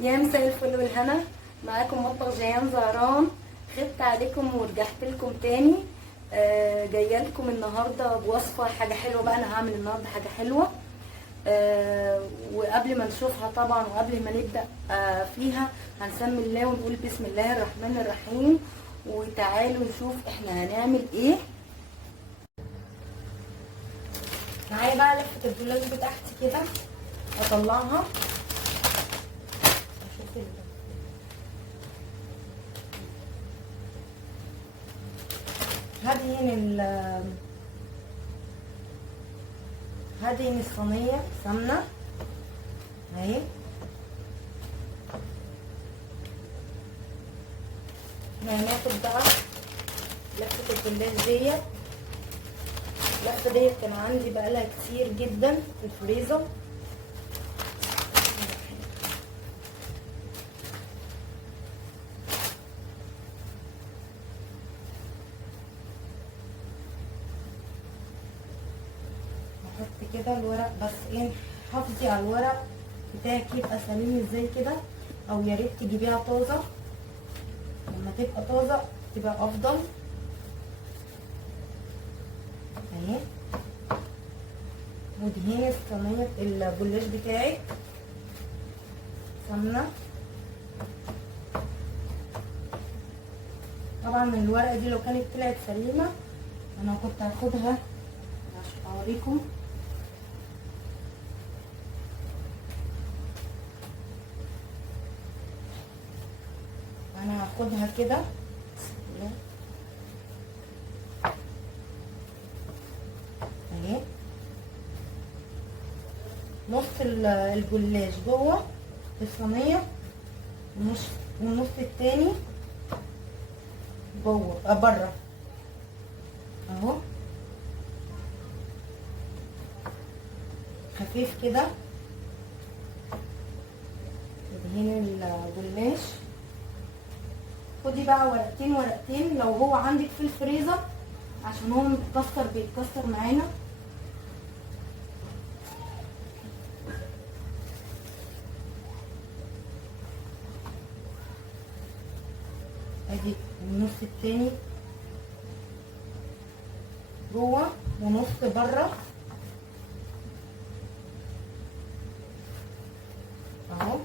يا مساء الفل والهنا، معاكم مطبخ جيان زهران. خدت عليكم ورجعت لكم تاني. جايه لكم النهارده بوصفه حاجه حلوه بقى. انا هعمل النهارده حاجه حلوه. وقبل ما نشوفها طبعا وقبل ما نبدا فيها هنسمي الله ونقول بسم الله الرحمن الرحيم. وتعالوا نشوف احنا هنعمل ايه. معايا بقى لفه الجلاش بتاعتي كده، اطلعها. هدهن الصينيه سمنه اهي. هناخد بقى لفه الجلاش ديت. اللفه ديت كان عندي بقالها كتير جدا في الفريزر. احط كده الورق، بس ايه، حافظي على الورق بتاعك يبقى سليم ازاي كده، او يا ريت تجيبيها طازه. لما تبقى طازه تبقى افضل اهي. ودهني الصينيه الجلاش بتاعك سمنه. طبعا الورقه دي لو كانت طلعت سليمه انا كنت هاخدها عشان اوريكم. انا هاخدها كده اهي. نص الجلاش جوه في الصينيه، والنص التاني جوه بره اهو، خفيف كده. ادهني الجلاش. خدي بقى ورقتين لو هو عندك في الفريزر، عشان هو بيتكسر معانا. ادي النص التاني جوه ونص بره اهو.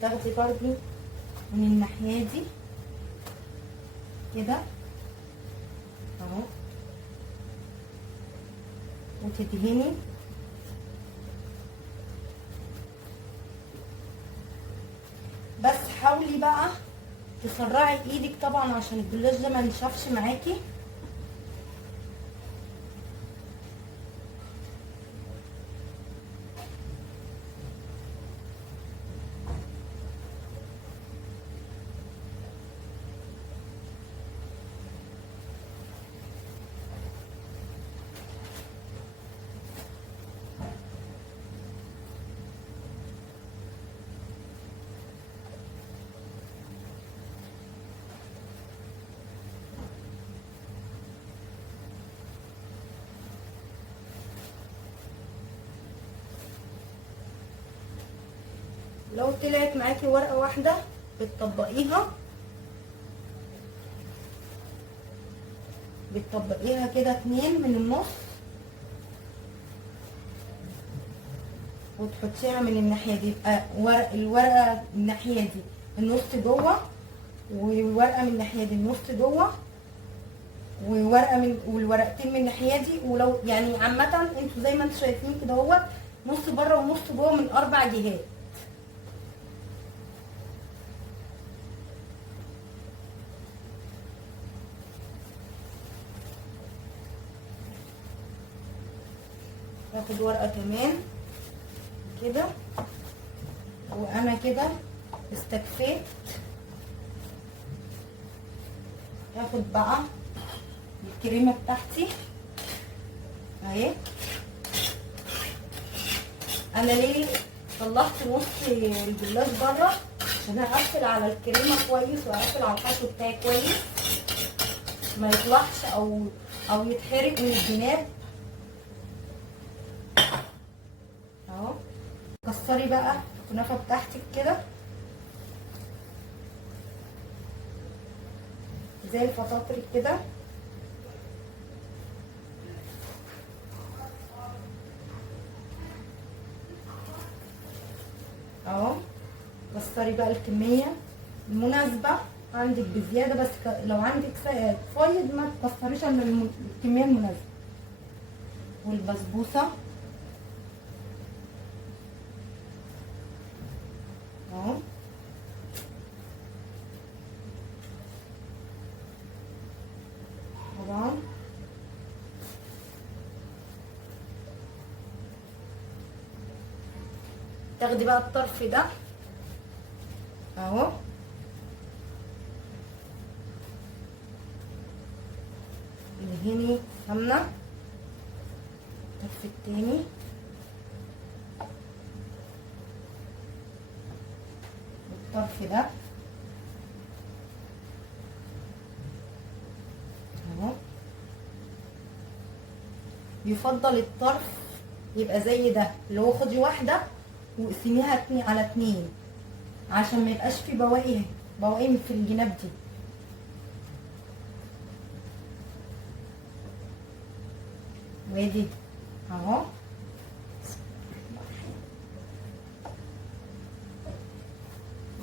تاخدي برضو من الناحية دي كده اهو، وتدهني. بس حاولي بقى تسرعي ايدك طبعا عشان الجلاش ده ما ينشفش معاكي. لو طلعت معاكي ورقه واحده بتطبقيها كده 2 من النص، وتحطيها من الناحيه دي. يبقى الورقه من الناحيه دي النص جوه، والورقه من الناحيه دي النص جوه، والورقتين من الناحيه دي. ولو يعني عامه انتوا زي ما انتوا شايفين كده، هو نص بره ونص جوه من 4 جهات. باخد ورقه كمان كده، وانا كده استكفيت. هاخد بقى الكريمه بتاعتي اهي. انا ليه طلعت نص الجلاش بره؟ عشان اقفل على الكريمه كويس واقفل على الحشو بتاعي كويس، ما يطلعش او يتحرق من الجناب اهو. كسري بقى الكنافه بتاعتك كده زي الفطاطر كده اهو. كسري بقى الكميه المناسبه عندك بزياده، بس لو عندك فايض ما تكسريش الا الكميه المناسبه. والبسبوسه اهو. طبعا تاخدي بقى الطرف ده اهو، ادهني سمنه الطرف التاني الطرف ده اهو. يفضل الطرف يبقى زي ده، اللي هو خدي واحده واقسميها على 2 عشان ما يبقاش في بواقي في الجناب دي. وادي اهو.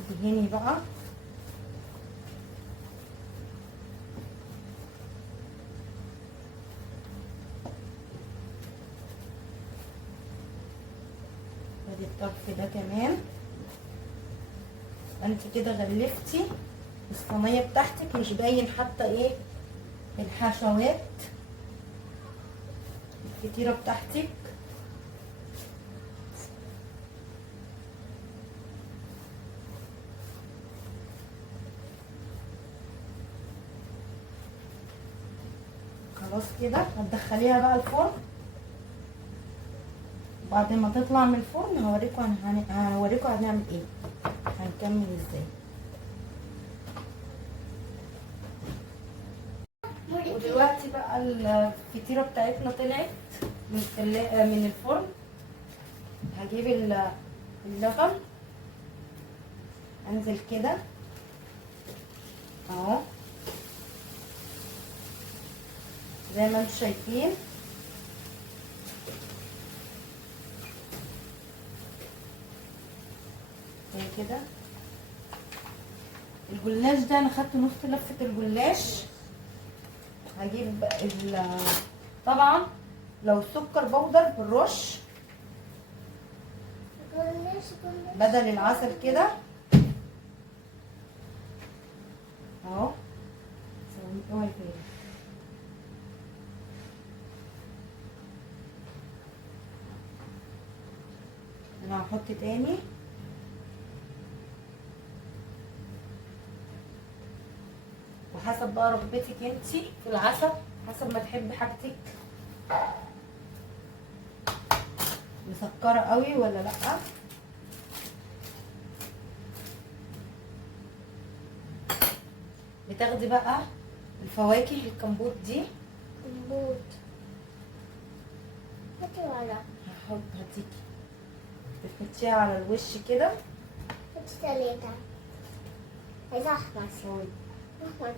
ادهني بقى ادي الطرف ده كمان. انت كده غلفتي الصينيه بتاعتك، مش باين حتى ايه الحشوات الفطيره بتاعتك. خلاص كده هتدخليها بقى الفرن. بعد ما تطلع من الفرن هوريكم هنعمل ايه، هنكمل ازاي. ودلوقتي بقى الفطيره بتاعتنا طلعت من الفرن. هجيب اللبن انزل كده اهو زي ما انتم شايفين. زي كده. الجلاش ده انا خدت نص لفه الجلاش. هجيب طبعا لو سكر بودر بالرش بدل العسل كده اهو. اوعي فين. انا هحط تاني وحسب بقى رغبتك انتي في العسل، حسب ما تحبي حاجتك مسكره قوي ولا لا. بتاخدي بقى الفواكه الكمبوت دي. كمبوت هاتي ورا. هديكي بتحطيها على الوش كده. هاتي 3. عايزة احمر. سوي احمر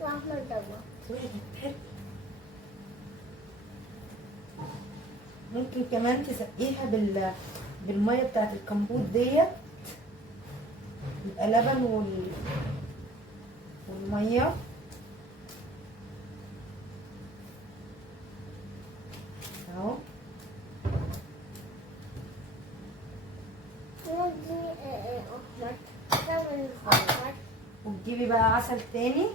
واحمر دوا. سوي بتحب. ممكن كمان تسقيها بالميه بتاعت الكمبوت ديت، يبقى لبن والميه اهو. احمر. وتجيبي بقى عسل تاني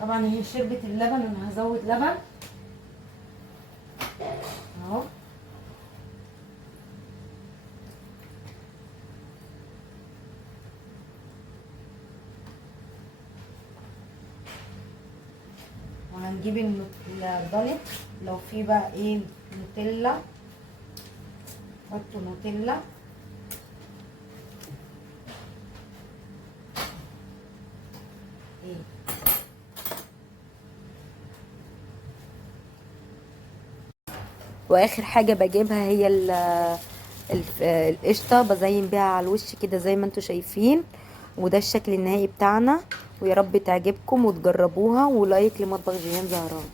طبعا. هي شربت اللبن، انا هزود لبن اهو. وهنجيب الدونت. لو في بقى ايه نوتيلا حطوا نوتيلا. ايه واخر حاجه بجيبها هي القشطه، بزين بيها على الوش كده زي ما انتوا شايفين. وده الشكل النهائي بتاعنا، ويا رب تعجبكم وتجربوها. ولايك لمطبخ جيهان زهران.